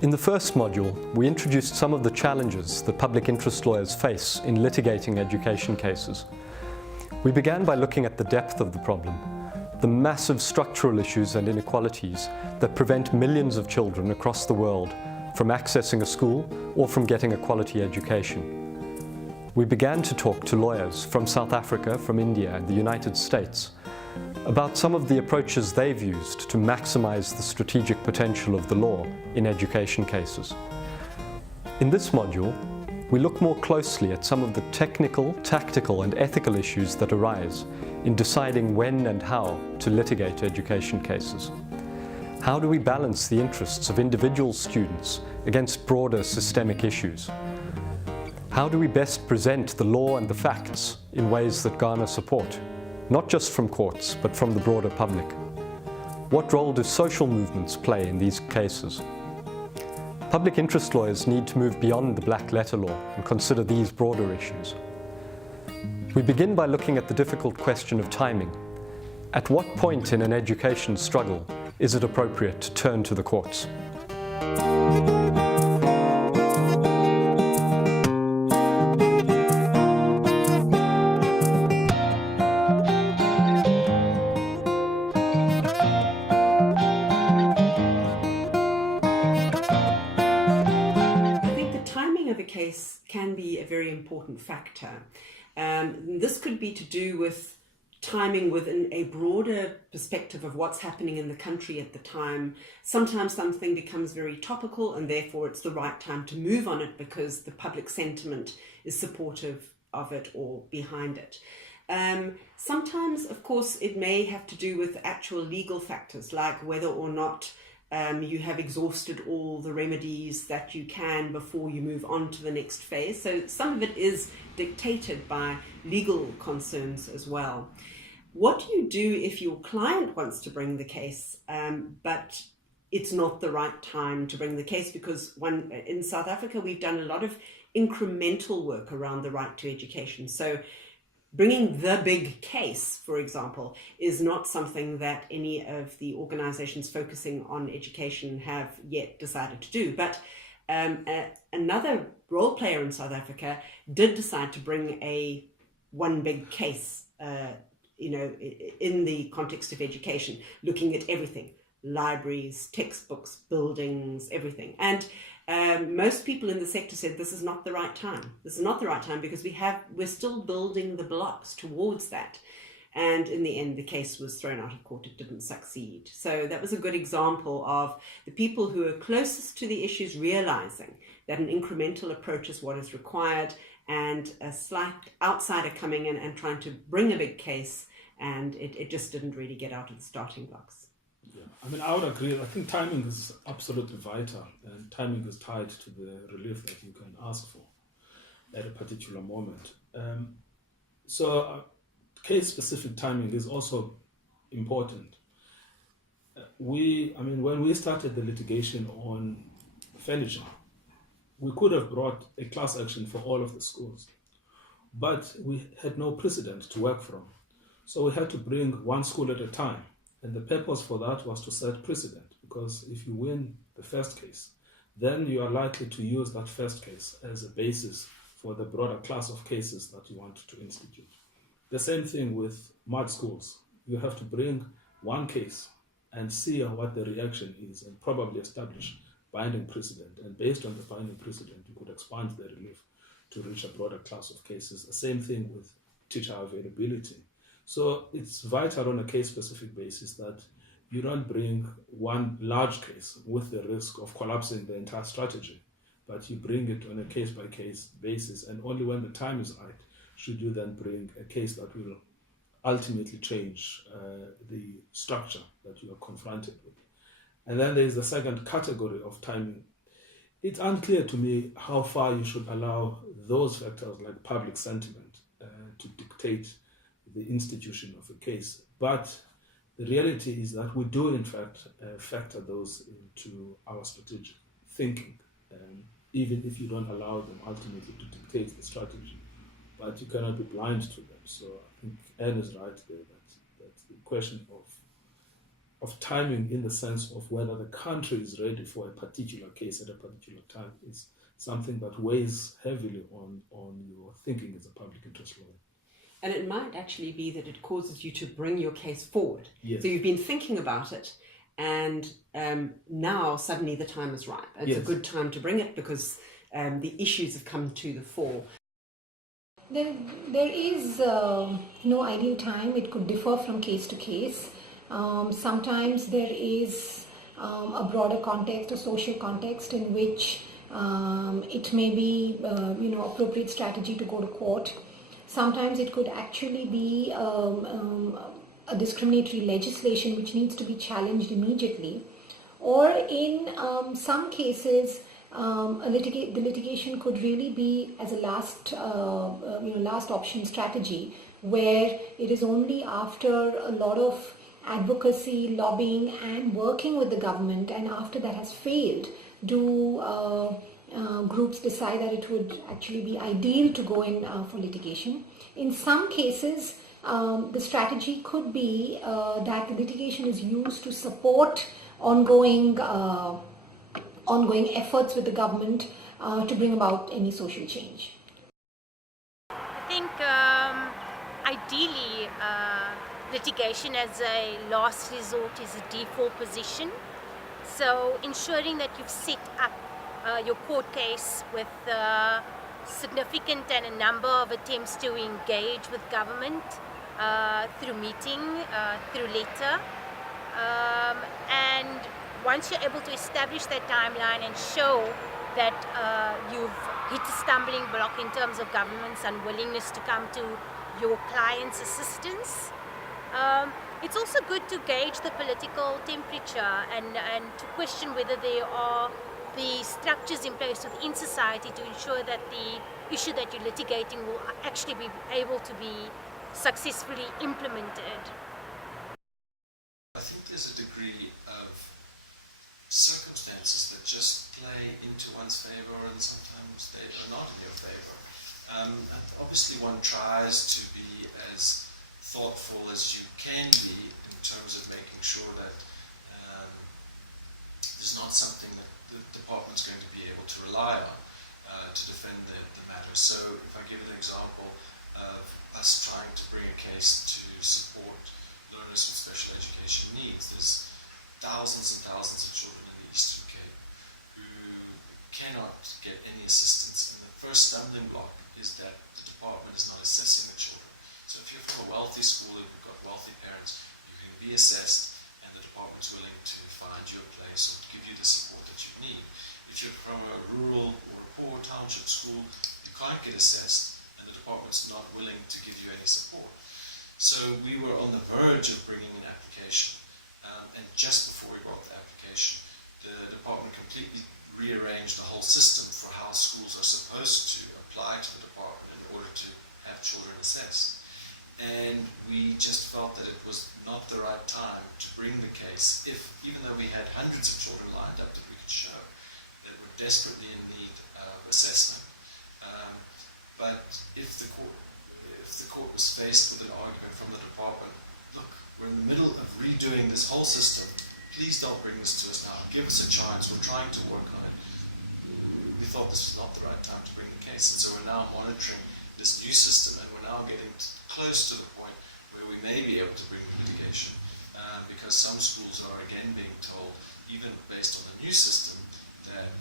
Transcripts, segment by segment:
In the first module, we introduced some of the challenges that public interest lawyers face in litigating education cases. We began by looking at the depth of the problem, the massive structural issues and inequalities that prevent millions of children across the world from accessing a school or from getting a quality education. We began to talk to lawyers from South Africa, from India and the United States about some of the approaches they've used to maximize the strategic potential of the law in education cases. In this module, we look more closely at some of the technical, tactical and ethical issues that arise in deciding when and how to litigate education cases. How do we balance the interests of individual students against broader systemic issues? How do we best present the law and the facts in ways that garner support, not just from courts, but from the broader public? What role do social movements play in these cases? Public interest lawyers need to move beyond the black letter law and consider these broader issues. We begin by looking at the difficult question of timing. At what point in an education struggle is it appropriate to turn to the courts? Can be a very important factor. This could be to do with timing within a broader perspective of what's happening in the country at the time. Sometimes something becomes very topical and therefore it's the right time to move on it because the public sentiment is supportive of it or behind it. Sometimes, of course, it may have to do with actual legal factors like whether or not you have exhausted all the remedies that you can before you move on to the next phase. So some of it is dictated by legal concerns as well. What do you do if your client wants to bring the case, but it's not the right time to bring the case? Because in South Africa, we've done a lot of incremental work around the right to education. So bringing the big case, for example, is not something that any of the organizations focusing on education have yet decided to do. But another role player in South Africa did decide to bring one big case, in the context of education, looking at everything, libraries, textbooks, buildings, everything. And most people in the sector said this is not the right time. This is not the right time because we're still building the blocks towards that. And in the end, the case was thrown out of court. It didn't succeed. So that was a good example of the people who are closest to the issues realizing that an incremental approach is what is required, and a slight outsider coming in and trying to bring a big case, and it just didn't really get out of the starting blocks. Yeah, I mean, I would agree. I think timing is absolutely vital, and timing is tied to the relief that you can ask for at a particular moment. Case-specific timing is also important. When we started the litigation on furniture, we could have brought a class action for all of the schools, but we had no precedent to work from. So we had to bring one school at a time. And the purpose for that was to set precedent, because if you win the first case, then you are likely to use that first case as a basis for the broader class of cases that you want to institute. The same thing with mud schools. You have to bring one case and see what the reaction is and probably establish binding precedent. And based on the binding precedent, you could expand the relief to reach a broader class of cases. The same thing with teacher availability. So it's vital on a case-specific basis that you don't bring one large case with the risk of collapsing the entire strategy, but you bring it on a case-by-case basis, and only when the time is right should you then bring a case that will ultimately change the structure that you are confronted with. And then there's the second category of timing. It's unclear to me how far you should allow those factors like public sentiment to dictate the institution of a case. But the reality is that we do, in fact, factor those into our strategic thinking, even if you don't allow them ultimately to dictate the strategy. But you cannot be blind to them. So I think Anne is right there, that the question of timing, in the sense of whether the country is ready for a particular case at a particular time, is something that weighs heavily on your thinking as a public interest lawyer. And it might actually be that it causes you to bring your case forward. Yes. So you've been thinking about it, and now suddenly the time is ripe. It's a good time to bring it because the issues have come to the fore. There is no ideal time. It could differ from case to case. Sometimes there is a broader context, a social context in which it may be appropriate strategy to go to court. Sometimes it could actually be a discriminatory legislation which needs to be challenged immediately, or in some cases the litigation could really be as a last option strategy, where it is only after a lot of advocacy, lobbying and working with the government, and after that has failed, do groups decide that it would actually be ideal to go in for litigation. In some cases, the strategy could be that the litigation is used to support ongoing efforts with the government to bring about any social change. I think ideally litigation as a last resort is a default position. So ensuring that you've set up your court case with significant and a number of attempts to engage with government through meeting, through letter, and once you're able to establish that timeline and show that you've hit a stumbling block in terms of government's unwillingness to come to your client's assistance, it's also good to gauge the political temperature and to question whether there are the structures in place within society to ensure that the issue that you're litigating will actually be able to be successfully implemented. I think there's a degree of circumstances that just play into one's favour, and sometimes they are not in your favour. And obviously one tries to be as thoughtful as you can be in terms of making sure that there's not something that the department's going to be able to rely on to defend the matter. So if I give an example of us trying to bring a case to support learners with special education needs, there's thousands and thousands of children in the Eastern Cape who cannot get any assistance. And the first stumbling block is that the department is not assessing the children. So if you're from a wealthy school, if you've got wealthy parents, you can be assessed and the department's willing to find you a place or to give you the support that you need. If you're from a rural or a poor township school, you can't get assessed and the department's not willing to give you any support. So we were on the verge of bringing an application, and just before we brought the application, the department completely rearranged the whole system for how schools are supposed to apply to the department in order to have children assessed. And we just felt that it was not the right time to bring the case, even though we had hundreds of children lined up that we could show that were desperately in need of assessment. But if the court was faced with an argument from the department, look, we're in the middle of redoing this whole system, please don't bring this to us now, give us a chance, we're trying to work on it. We thought this was not the right time to bring the case, and so we're now monitoring this new system, and we're now getting close to the point where we may be able to bring the litigation, because some schools are again being told, even based on the new system, that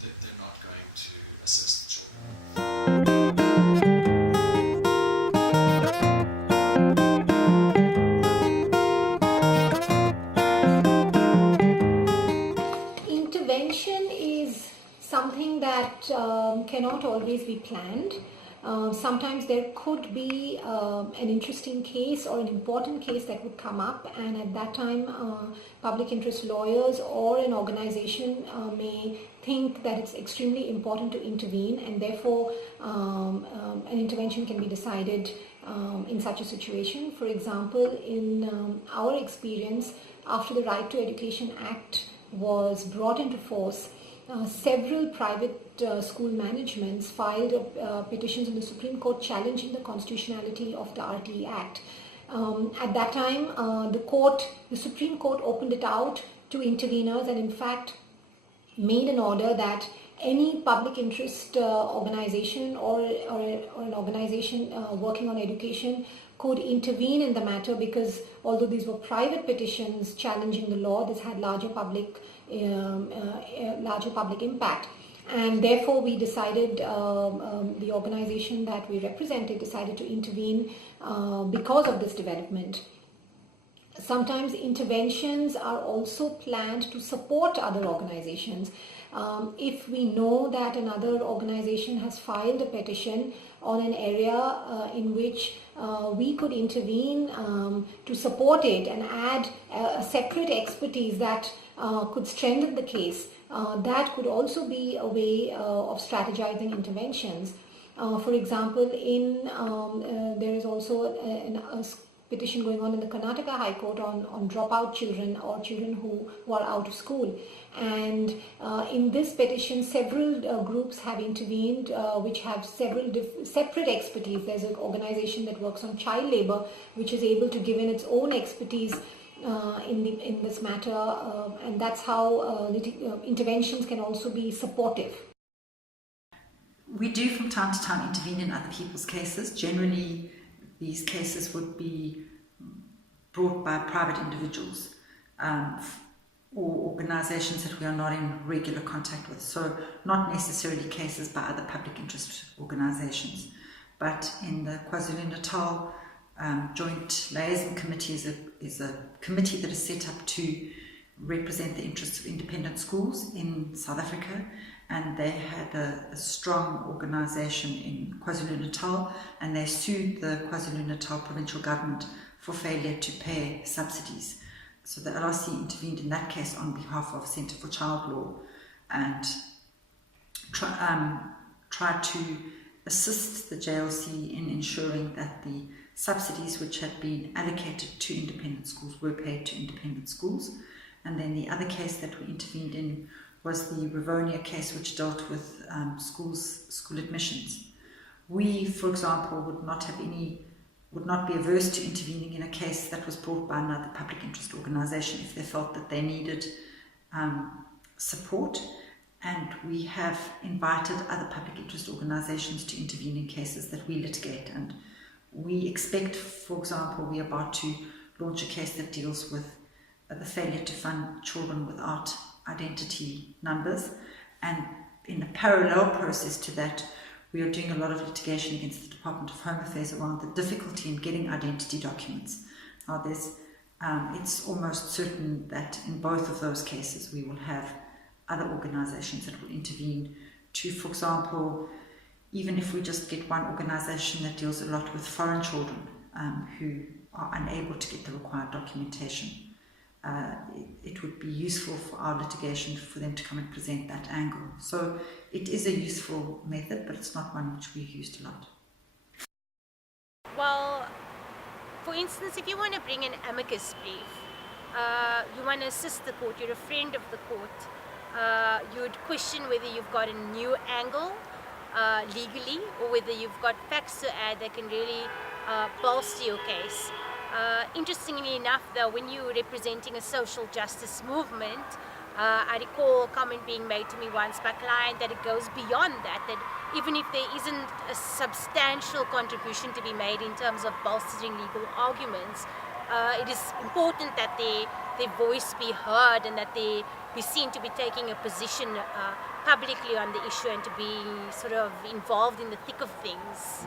they're not going to assess the children. Intervention is something that cannot always be planned. Sometimes there could be an interesting case or an important case that would come up, and at that time public interest lawyers or an organization may think that it's extremely important to intervene, and therefore an intervention can be decided in such a situation. For example, in our experience, after the Right to Education Act was brought into force, several private school managements filed petitions in the Supreme Court challenging the constitutionality of the RTE Act. At that time, the Supreme Court opened it out to interveners and in fact made an order that any public interest organization or an organization working on education could intervene in the matter, because although these were private petitions challenging the law, this had larger public impact. And therefore we decided, the organization that we represented decided to intervene because of this development. Sometimes interventions are also planned to support other organizations. If we know that another organization has filed a petition on an area in which we could intervene to support it and add a separate expertise that could strengthen the case, that could also be a way of strategizing interventions. For example, there is also a petition going on in the Karnataka High Court on dropout children or children who are out of school. And in this petition, several groups have intervened which have several separate expertise. There's an organization that works on child labor which is able to give in its own expertise in this matter, and that's how interventions can also be supportive. We do from time to time intervene in other people's cases. Generally, these cases would be brought by private individuals or organizations that we are not in regular contact with. So not necessarily cases by other public interest organizations. But in the KwaZulu-Natal Joint Liaison Committee is a committee that is set up to represent the interests of independent schools in South Africa, and they had a strong organisation in KwaZulu-Natal, and they sued the KwaZulu-Natal provincial government for failure to pay subsidies. So the LRC intervened in that case on behalf of Centre for Child Law and tried to assist the JLC in ensuring that the subsidies which had been allocated to independent schools were paid to independent schools. And then the other case that we intervened in was the Rivonia case, which dealt with school admissions. We, for example, would not be averse to intervening in a case that was brought by another public interest organisation if they felt that they needed support. And we have invited other public interest organisations to intervene in cases that we litigate. And we expect, for example, we are about to launch a case that deals with the failure to fund children without identity numbers, and in a parallel process to that, we are doing a lot of litigation against the Department of Home Affairs around the difficulty in getting identity documents. Now, it's almost certain that in both of those cases we will have other organisations that will intervene to, for example, even if we just get one organisation that deals a lot with foreign children who are unable to get the required documentation. It would be useful for our litigation for them to come and present that angle. So it is a useful method, but it's not one which we've used a lot. Well, for instance, if you want to bring an amicus brief, you want to assist the court, you're a friend of the court, you would question whether you've got a new angle legally, or whether you've got facts to add that can really bolster your case. Interestingly enough, though, when you were representing a social justice movement, I recall a comment being made to me once by a client that it goes beyond that even if there isn't a substantial contribution to be made in terms of bolstering legal arguments, it is important that their voice be heard and that they be seen to be taking a position publicly on the issue and to be sort of involved in the thick of things.